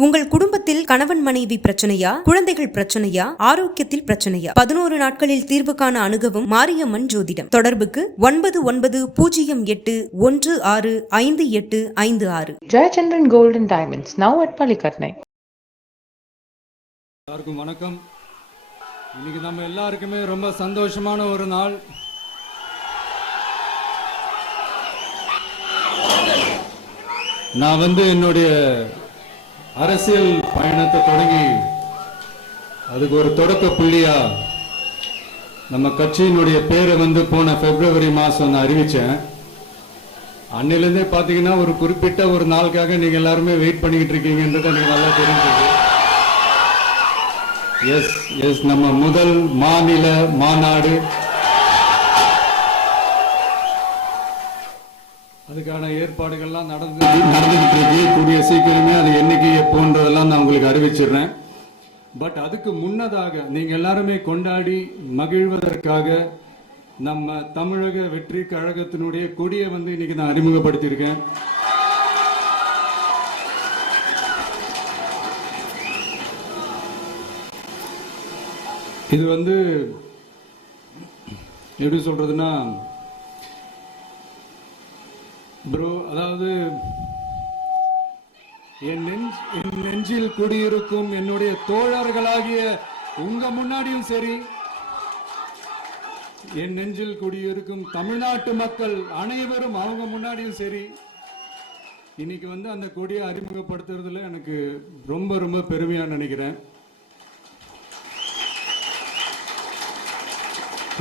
உங்கள் குடும்பத்தில் கணவன் மனைவி பிரச்சனையா? குழந்தைகள் பிரச்சனையா? ஆரோக்கியத்தில் பிரச்சனையா? பதினோரு நாட்களில் தீர்வு காண அணுகவும் மாரியம்மன் ஜோதிடம். தொடர்புக்கு ஒன்பது ஒன்பது பூஜ்ஜியம் எட்டு ஒன்று ஆறு ஐந்து எட்டு ஐந்து ஆறு. Gold and Diamonds, now at Palikatnai. எல்லாருக்கும் வணக்கம். இன்னைக்கு நம்ம எல்லாருக்குமே ரொம்ப சந்தோஷமான ஒரு நாள். நான் வந்து என்னுடைய அரசியல் பயணத்தை தொடங்கி அதுக்கு ஒரு தொடக்க புள்ளியா நம்ம கட்சியினுடைய பேரை வந்து போன பிப்ரவரி மாசம் நான் அறிவிச்சேன். அன்னிலேருந்தே பார்த்தீங்கன்னா ஒரு குறிப்பிட்ட ஒரு நாளுக்காக நீங்க எல்லாருமே வெயிட் பண்ணிக்கிட்டு இருக்கீங்கன்றது எனக்கு நல்லா தெரிஞ்சது. எஸ் எஸ் நம்ம முதல் மாநில மாநாடு அதுக்கான ஏற்பாடுகள்லாம் நடந்து நடந்துகிட்டு இருக்கு. கூடிய சீக்கிரமே அது என்னைக்கு எப்போன்றதெல்லாம் நான் உங்களுக்கு அறிவிச்சிடுறேன். பட் அதுக்கு முன்னதாக நீங்கள் எல்லாருமே கொண்டாடி மகிழ்வதற்காக நம்ம தமிழக வெற்றி கழகத்தினுடைய கொடியை வந்து இன்னைக்கு நான் அறிமுகப்படுத்தியிருக்கேன். இது வந்து எப்படி சொல்றதுன்னா ப்ரோ அதாவது என் நெஞ்ச் என் நெஞ்சில் குடியிருக்கும் என்னுடைய தோழர்களாகிய உங்க முன்னாடியும் சரி என் நெஞ்சில் குடியிருக்கும் தமிழ்நாட்டு மக்கள் அனைவரும் அவங்க முன்னாடியும் சரி இன்னைக்கு வந்து அந்த கொடியை அறிமுகப்படுத்துறதுல எனக்கு ரொம்ப ரொம்ப பெருமையா நினைக்கிறேன்.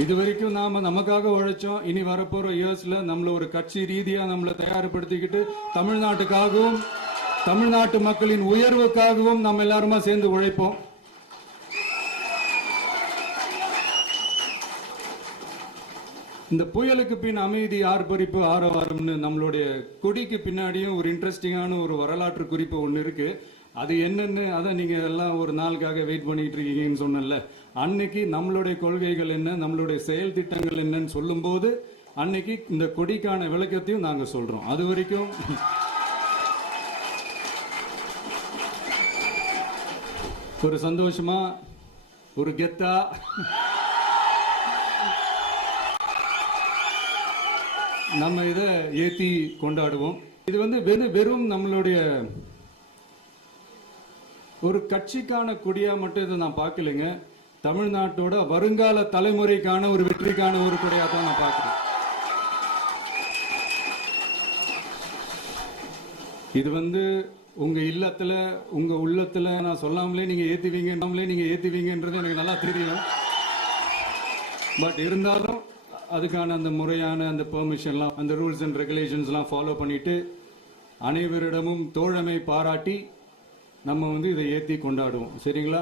இது வரைக்கும் நாம நமக்காக உழைச்சோம். இனி வரப்போற இயர்ஸ்ல நம்மள ஒரு கட்சி ரீதியா நம்மளை தயார்படுத்திக்கிட்டு தமிழ்நாட்டுக்காகவும் தமிழ்நாட்டு மக்களின் உயர்வுக்காகவும் நம்ம எல்லாருமா சேர்ந்து உழைப்போம். இந்த புயலுக்கு பின் அமைதி ஆர்ப்பரிப்பு ஆரவாரம்னு நம்மளுடைய கொடிக்கு பின்னாடியும் ஒரு இன்ட்ரெஸ்டிங்கான ஒரு வரலாற்று குறிப்பு ஒன்று இருக்கு. அது என்னன்னு அதை நீங்க எல்லாம் ஒரு நாளுக்காக வெயிட் பண்ணிட்டு இருக்கீங்கன்னு சொன்னல அன்னைக்கு நம்மளுடைய கொள்கைகள் என்ன நம்மளுடைய செயல் திட்டங்கள் என்னன்னு சொல்லும்போது அன்னைக்கு இந்த கொடிக்கான விளக்கத்தையும் நாங்க சொல்றோம். அது வரைக்கும் ஒரு சந்தோஷமா ஒரு கெத்தா? நம்ம இதை ஏத்தி கொண்டாடுவோம். இது வந்து வெறும் வெறும் நம்மளுடைய ஒரு கட்சிக்கான கொடியா மட்டும் இதை நான் பார்க்கலைங்க. தமிழ்நாட்டோட வருங்கால தலைமுறைக்கான ஒரு வெற்றிக்கான ஒரு குறையாக தான் நான் பார்க்குறேன். இது வந்து உங்க இல்லத்துல உங்க உள்ளத்துல நான் சொல்லாமலே நீங்க ஏத்துவீங்க நாமளே நீங்க ஏத்துவீங்கன்றது எனக்கு நல்லா தெரியும் பட் இருந்தாலும் அதுக்கான அந்த முறையான அந்த பெர்மிஷன்லாம் அந்த ரூல்ஸ் அண்ட் ரெகுலேஷன்ஸ்லாம் ஃபாலோ பண்ணிட்டு அனைவரிடமும் தோழமை பாராட்டி நம்ம வந்து இதை ஏற்றி கொண்டாடுவோம். சரிங்களா?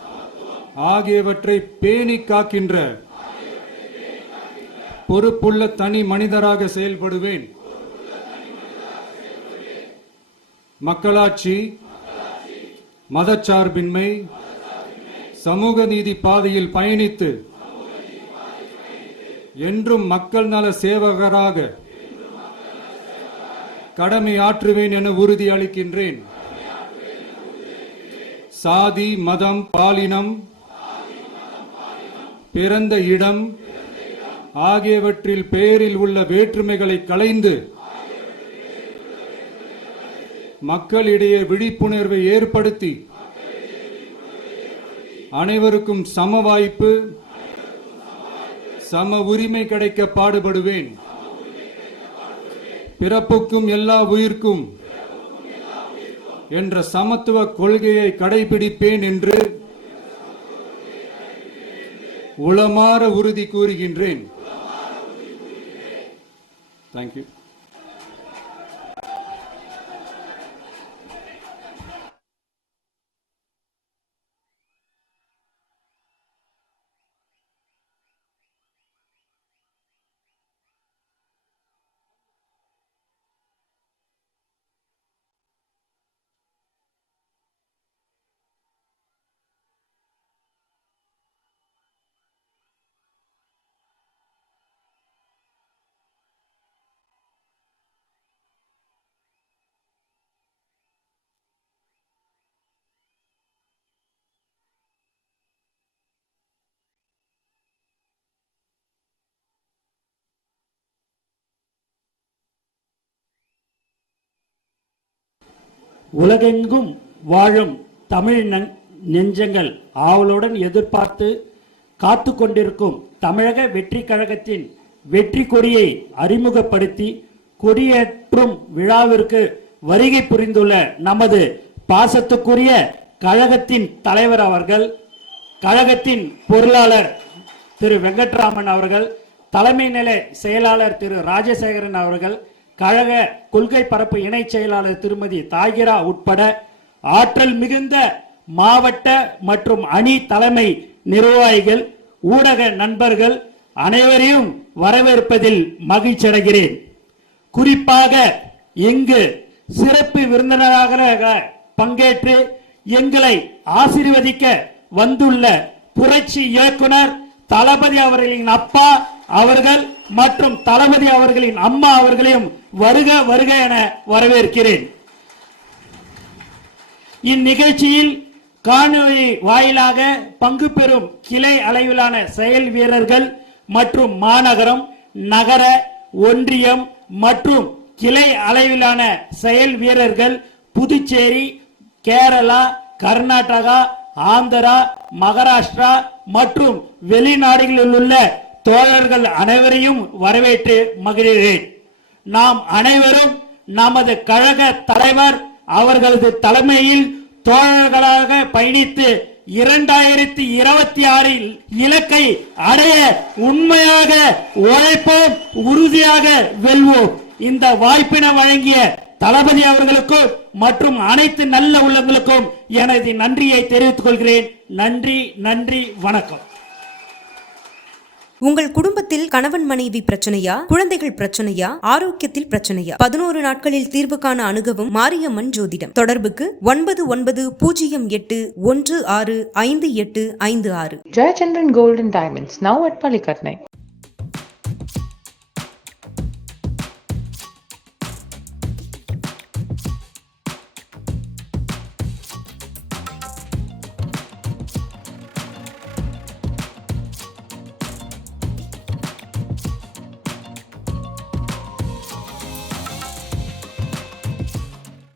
ஆகியவற்றை பேணி காக்கின்ற பொறுப்புள்ள தனி மனிதராக செயல்படுவேன். மக்களாட்சி மதச்சார்பின்மை சமூக நீதி பாதையில் பயணித்து என்றும் மக்கள் நல சேவகராக கடமை ஆற்றுவேன் என உறுதி அளிக்கின்றேன். சாதி மதம் பாலினம் பிறந்த இடம் ஆகியவற்றில் பெயரில் உள்ள வேற்றுமைகளை களைந்து மக்களிடையே விழிப்புணர்வை ஏற்படுத்தி அனைவருக்கும் சம வாய்ப்பு சம உரிமை கிடைக்க பாடுபடுவேன். பிறப்புக்கும் எல்லா உயிர்க்கும் என்ற சமத்துவ கொள்கையை கடைபிடிப்பேன் என்று உளமாற உறுதி கூறுகின்றேன். தேங்க்யூ உலகெங்கும் வாழும் தமிழ் நெஞ்சங்கள் ஆவலுடன் எதிர்பார்த்து காத்து கொண்டிருக்கும் தமிழக வெற்றி கழகத்தின் வெற்றி கொடியை அறிமுகப்படுத்தி கொடியேற்றும் விழாவிற்கு வருகை புரிந்துள்ள நமது பாசத்துக்குரிய கழகத்தின் தலைவர் அவர்கள் கழகத்தின் பொருளாளர் திரு வெங்கட்ராமன் அவர்கள் தலைமை நிலை செயலாளர் திரு ராஜசேகரன் அவர்கள் கழக கொள்கை பரப்பு இணை செயலாளர் திருமதி தாகிரா உட்பட ஆற்றல் மிகுந்த மாவட்ட மற்றும் அணி தலைமை நிர்வாகிகள் ஊடக நண்பர்கள் அனைவரையும் வரவேற்பதில் மகிழ்ச்சி அடைகிறேன். குறிப்பாக இங்கு சிறப்பு விருந்தினராக பங்கேற்று எங்களை ஆசீர்வதிக்க வந்துள்ள புரட்சி இயக்குனர் தளபதி அவர்களின் அப்பா அவர்கள் மற்றும் தளபதி அவர்களின் அம்மா அவர்களையும் வருக வருக என வரவேற்கிறேன். இந்நிகழ்ச்சியில் காணொளி வாயிலாக பங்கு பெறும் கிளை அளவிலான செயல் வீரர்கள் மற்றும் மாநகரம் நகர ஒன்றியம் மற்றும் கிளை அளவிலான செயல் வீரர்கள் புதுச்சேரி கேரளா கர்நாடகா ஆந்திரா மகாராஷ்டிரா மற்றும் வெளிநாடுகளில் உள்ள தோழர்கள் அனைவரையும் வரவேற்று மகிழ்கிறேன். நாம் அனைவரும் நமது கழக தலைவர் அவர்களது தலைமையில் தோழர்களாக பயணித்து இரண்டாயிரத்தி இருபத்தி ஆறில் இலக்கை அடைய உண்மையாக உழைப்போம் உறுதியாக வெல்வோம். இந்த வாய்ப்பினை வழங்கிய தளபதி அவர்களுக்கும் மற்றும் அனைத்து நல்ல உள்ளங்களுக்கும் எனது நன்றியை தெரிவித்துக் கொள்கிறேன். நன்றி நன்றி வணக்கம். உங்கள் குடும்பத்தில் கணவன் மனைவி பிரச்சனையா? குழந்தைகள் பிரச்சனையா? ஆரோக்கியத்தில் பிரச்சனையா? பதினோரு நாட்களில் தீர்வு காண அணுகவும் மாரியம்மன் ஜோதிடம். தொடர்புக்கு ஒன்பது ஒன்பது பூஜ்ஜியம் எட்டு ஒன்று ஆறு ஐந்து எட்டு ஐந்து ஆறு. Jayachandran golden diamonds now now at